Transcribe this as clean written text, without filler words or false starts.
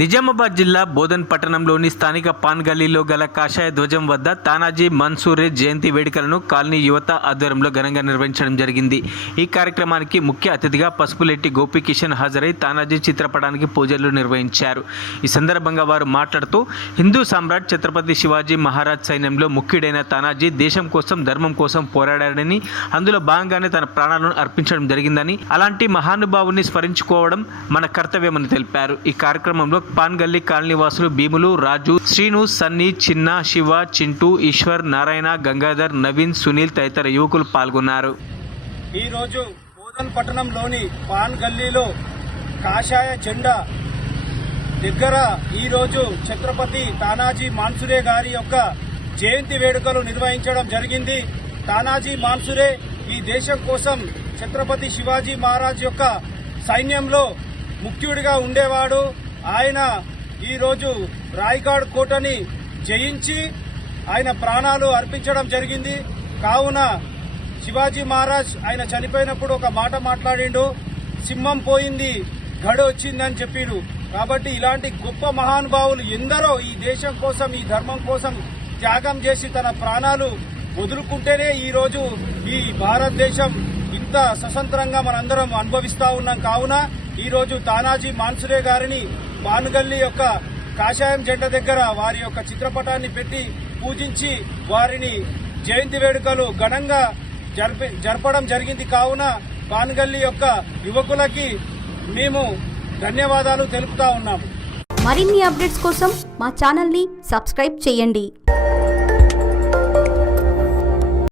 నిజామాబాద్ జిల్లా బోధన్ పట్టణంలోని స్థానిక పాన్ గల్లీలో గల కాషాయ ధ్వజం వద్ద తానాజీ మన్సూరే జయంతి వేడుకలను కాలనీ యువత ఆధ్వర్యంలో ఘనంగా నిర్వహించడం జరిగింది. ఈ కార్యక్రమానికి ముఖ్య అతిథిగా పసుపులెట్టి గోపీకిషన్ హాజరై తానాజీ చిత్రపటానికి పూజలు నిర్వహించారు. ఈ సందర్భంగా వారు మాట్లాడుతూ హిందూ సామ్రాట్ ఛత్రపతి శివాజీ మహారాజ్ సైన్యంలో ముఖ్యుడైన తానాజీ దేశం కోసం ధర్మం కోసం పోరాడాడని, అందులో భాగంగానే తన ప్రాణాలను అర్పించడం జరిగిందని, అలాంటి మహానుభావుని స్మరించుకోవడం మన కర్తవ్యమని తెలిపారు. ఈ కార్యక్రమంలో పాన్ గల్లీ కాలనీ వాసులు భీములు, రాజు, శ్రీను, సన్నీ, చిన్న, శివ, చింటూ, ఈశ్వర్, నారాయణ, గంగాధర్, నవీన్, సునీల్ తదితర యువకులు పాల్గొన్నారు. ఈరోజు బోధన్ పట్టణంలోని పాన్ గల్లీలో కాషాయ జెండా దగ్గర ఈరోజు ఛత్రపతి తానాజీ మాన్సురే గారి యొక్క జయంతి వేడుకలు నిర్వహించడం జరిగింది. తానాజీ మాన్సురే ఈ దేశం కోసం ఛత్రపతి శివాజీ మహారాజ్ యొక్క సైన్యంలో ముఖ్యుడిగా ఉండేవాడు. ఆయన ఈరోజు రాయగఢ్ కోటని జయించి ఆయన ప్రాణాలు అర్పించడం జరిగింది. కావున శివాజీ మహారాజ్ ఆయన చనిపోయినప్పుడు ఒక మాట మాట్లాడిండు, సింహం పోయింది గడు వచ్చిందని చెప్పిడు. కాబట్టి ఇలాంటి గొప్ప మహానుభావులు ఎందరో ఈ దేశం కోసం, ఈ ధర్మం కోసం త్యాగం చేసి తన ప్రాణాలు వదులుకుంటేనే ఈరోజు ఈ భారతదేశం ఇంత స్వతంత్రంగా మనందరం అనుభవిస్తా ఉన్నాం. కావున ఈరోజు తానాజీ మాన్సురే గారిని పానుగల్లి యొక్క కాషాయం జెండా దగ్గర వారి యొక్క చిత్రపటాన్ని పెట్టి పూజించి వారిని జయంతి వేడుకలు ఘనంగా జరపడం జరిగింది. కావున పానుగల్లి యొక్క యువకులకి మేము ధన్యవాదాలు తెలుపుతా ఉన్నాము. మరిన్ని అప్డేట్స్ కోసం మా ఛానల్ ని సబ్స్క్రైబ్ చేయండి.